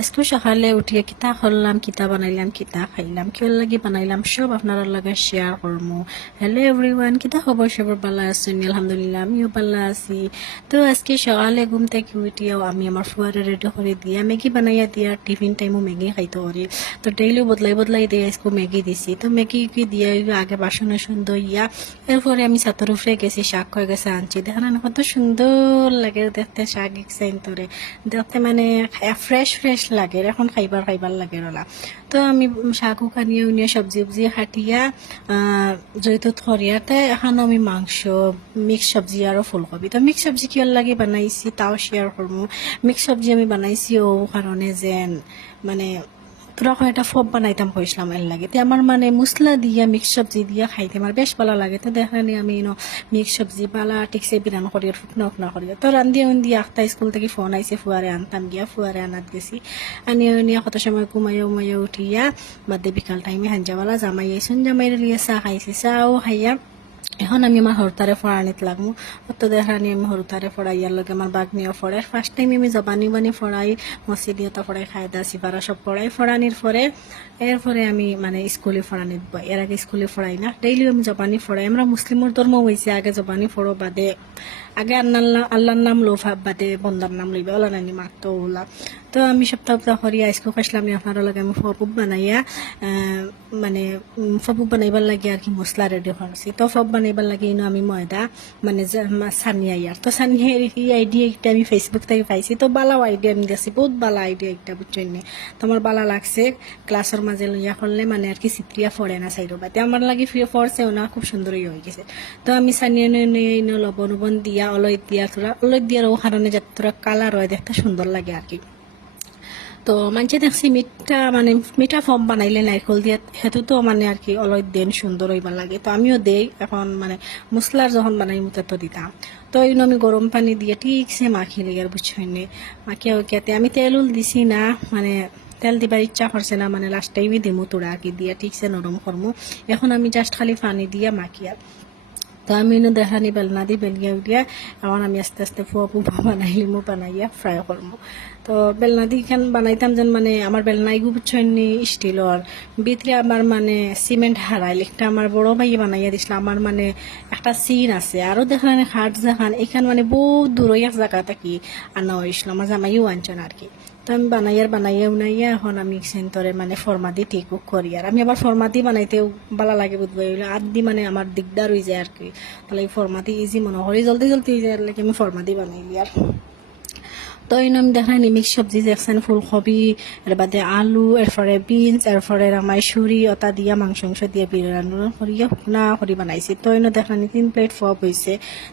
আজকে সকালে উঠিয়ে কিতা করলাম, কিতা বানাইলাম, কিতা খাইলাম, কি লাগি বানাইলাম সব আপনার লগে শেয়ার করবো। হ্যালো এভরিওয়ান, কিতা খবর? সবার ভালো আছেন? আলহামদুলিল্লাহ আমিও ভালো আছি। তো আজকে সকালে ঘুম থেকে উঠিয়েও আমি আমার ফুয়ারে রেডি করে দিয়া ম্যাগি বানাইয়া দিয়া টিফিন টাইমও ম্যাগি খাইতে পারি। তো ডেইলি বদলাই বদলাই দিয়ে আজকে ম্যাগি দিছি। তো ম্যাগি দিয়ে আগে বাসনে সুন্দর ইয়া, এরপরে আমি ছাতর উপরে গেছি, শাক হয়ে গেছে আনছি। দেখেন কত সুন্দর লাগে দেখতে, শাক ইকসাইন তোরে দেখতে মানে ফ্রেশ ফ্রেশ লাগে, এখন খাইবার লাগে রলা। তো আমি শাকু খানিয়ে উনিয়ে সবজি উবজি হাটিয়া জৈতুত খরিয়াতে এখন আমি মাংস, মিক্স সবজি আরও ফুলকপি। তো মিক্স সবজি কিয় লাগে বানাইছি তাও শেয়ার করবো। মিক্স সবজি আমি বানাইছি ও কারণে যেন মানে তোরা একটা ফব বানাইতাম কইসলাম এর লাগে। তো আমার মানে মশলা দিয়া মিক্স সবজি দিয়া খাইতে আমার বেশ ভালো লাগে। তো দেখানি আমি মিক্স সবজি বালা ঠিকসে বিরান করি ফুটনা ফুটনা করি। তো রান্ধিয়া উন্দি আখটা স্কুল থেকে ফোন আইসে, ফুয়ারে আনতাম গিয়া ফুয়ারে আনাত গেছি। আনিয়া উনিয়া কত সময় ঘুমাইয়া উঠিয়া বাদে বিকাল টাইমে হাঞ্জাওয়ালা জামাই আইসুন, জামাইরে লিয়ে চাহ খাইছি, চাও খাইয়া এখন আমি আমার হরতারে ফড়ানিত লাগবো। তো দেখানি আমি হরতারে ফড়াইয়ার লগে আমার বাগনিও ফড়াই। ফার্স্ট টাইম আমি জবানি বানি ফড়াই, মসজিদিয়তা ফড়াই, খায়দা সিপারা সব ফড়াই। ফড়ানির পরে এরপরে আমি মানে স্কুলে ফড়ানিত বই। এর আগে স্কুলে ফড়াই না, ডেইলি আমি জবানি ফড়াই। আমরা মুসলিমের ধর্ম হয়েছে আগে জবানি ফড়ো বাদে আগে আল্লাহর নাম লো বাদে বন্দার নাম লইবে, ওলা নানি মাতো ওলা। তো আমি সপ্তাহ করিয়া স্কুল খাইছিলাম আপনার লগে আমি ফবুক বানাইয়া মানে ফবুক বানাইবার লাগে আর কি মশলা রেডি করছি। তো ফব বানাইবার লাগে আমি ময়দা মানে সানিয়া ইয়ার। তো সানিয়া এই আইডিয়া একটা আমি ফেসবুক থেকে পাইছি। তো বালাও আইডিয়া আমি দিয়েছি, বহুত বালা আইডিয়া একটা বুঝছেন নি। তো আমার বালা লাগছে, ক্লাসের মাঝে লইয়া করলে মানে আর কি সিত্রিয়া ফড়ে না সাইড বাতে আমার লাগে ফ্রি ফরছে না, খুব সুন্দরই হয়ে গেছে। তো আমি সানিয়া নিয়ে লবণ দিয়া অলয় দিয়া তোরা অলয় দিয়ার ও কারণে যাতে তোরা কালার হয় দেখতে সুন্দর লাগে আর কি। তো মানছে দেখছি মানে মিঠা ফর্ম বানাইলে নারকেল দিয়ে সেতু তো মানে আর কি অলয় দেন সুন্দর হইবার লাগে। তো আমিও দেই এখন মানে মশলার যখন বানাই মতো তো দিতাম। তো এই আমি গরম পানি দিয়ে ঠিকছে মাখিয়ে লেগে বুঝছইনি মাখিয়ে ওকে আমি তেল দিছি না, মানে তেল দিবার ইচ্ছা করছে না, মানে লাস্ট টাইমে দিমু তোরা আর কি দিয়া ঠিকছে নরম করমু। এখন আমি জাস্ট খালি পানি দিয়া মাখিয়া তো আমি দেখানি বেলনা দি বেলিয়া উঠিয়া এখন আমি আস্তে আস্তে ফুয়া পুবা বানাইলিমো, বানাইয়া ফ্রাই করবো। তো বেলনা দি খান বানাইতাম যেন মানে আমার বেলনাই গুছনি স্টিলর ভিতরে আমার মানে সিমেন্ট হারাইল একটা আমার বড় ভাই বানাইয়া দিছিল। আমার মানে একটা সিন আছে আরও দেখান হাট দেখান এখান মানে বহুত দূর এক জায়গা থাকি আনা হয়েছিল, আমার জামাইও আনছেন আর কি। তো আমি বানাইয়া উনাইয়া এখন আমি সেন্তরে মানে ফরমাদি টিকু করি। আর আমি আবার ফরমাদি বানাইতেও ভালো লাগে বুঝবো, আদি মানে আমার দিকদার হয়ে যায় আর কি। তাহলে এই ফরমাদি ইজি মনে করি জলদি হয়ে যায়, আর লাগে আমি ফরমাদি বানাইলি আর। তো এই আমি দেখানি মিক্স সবজি দেখছেন, ফুলকপি এর বাদে আলু, এরপরে বিনস, এরপরে রামাইশুরি ওটা দিয়া মাংস দিয়ে বিরানো করিয়া শুকনা করি বানাইছি। তো এই দেখানি 3 প্লেট ফব হয়েছে।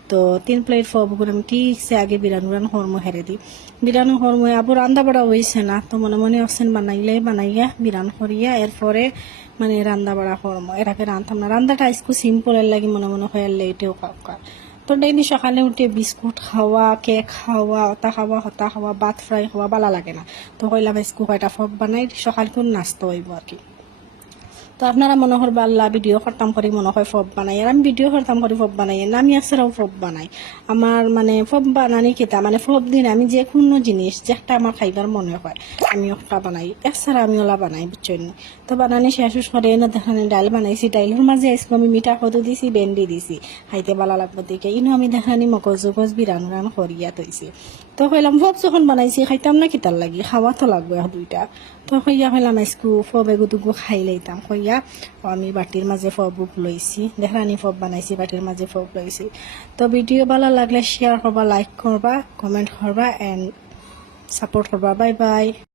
তো 3 প্লেট ফব আমি ঠিকছে আগে বিরানুরান হরম হেরে দিই, বিরানো হরম আবার রান্না বাড়া হয়েছে না। তো মনে অপশন বানাইয়া বিরান করিয়া এরপরে মানে রান্না বাড়া হরম। এর আগে রান্তাম না, রান্নাটা আজকে সিম্পল এর লাগে মনে হয় লেটেও কাকা। তো ডেইলি সকালে উঠে বিস্কুট খাওয়া, কেক খাওয়া, হতা খাওয়া, ভাত ফ্রাই খাওয়া ভালো লাগে না। তো কইলাম আজকে কয়টা ফব বানাই সকাল কোন নাস্তা হইব আর কি। তো আপনারা মনে করবা আল্লাহ ভিডিও করতাম করি মনে হয় ফব বানাই, আর আমি ভিডিও করতাম করি ফব বানাই না, আমি এছাড়াও ফব বানাই। আমার মানে ফব বানানি কেতা মানে ফব দিন আমি যে কোনো জিনিস যেটা আমার খাইবার মনে হয় আমি ওটা বানাই, এছাড়া আমি ওলা বানাই বুঝছেন। তো বানানি শেষ করে এনে দেখানি ডাল বানাইছি, ডাইলের মাঝে আজকে আমি মিঠা কদু দিছি, ভেন্ডি দিছি, খাইতে ভালো লাগবে দেখে ইনো আমি দেখানি মগজ বিরান করিয়া তৈছি। তো কইলাম ফব যখন বানাইছি খাইতাম না কিতার লাগি, খাওয়া তো লাগবে দুইটা। তো কইয়া কইলাম আজকে ফব এগুতুকু খাই লইতাম কইয়া আমি বাটির মাঝে ফবুক লইছি, দেখানি ফব বানাইছি বাটির মাঝে ফব লইছি। তো ভিডিও ভালো লাগলে শেয়ার করবা, লাইক করবা, কমেন্ট করবা এন্ড সাপোর্ট করবা। Bye bye.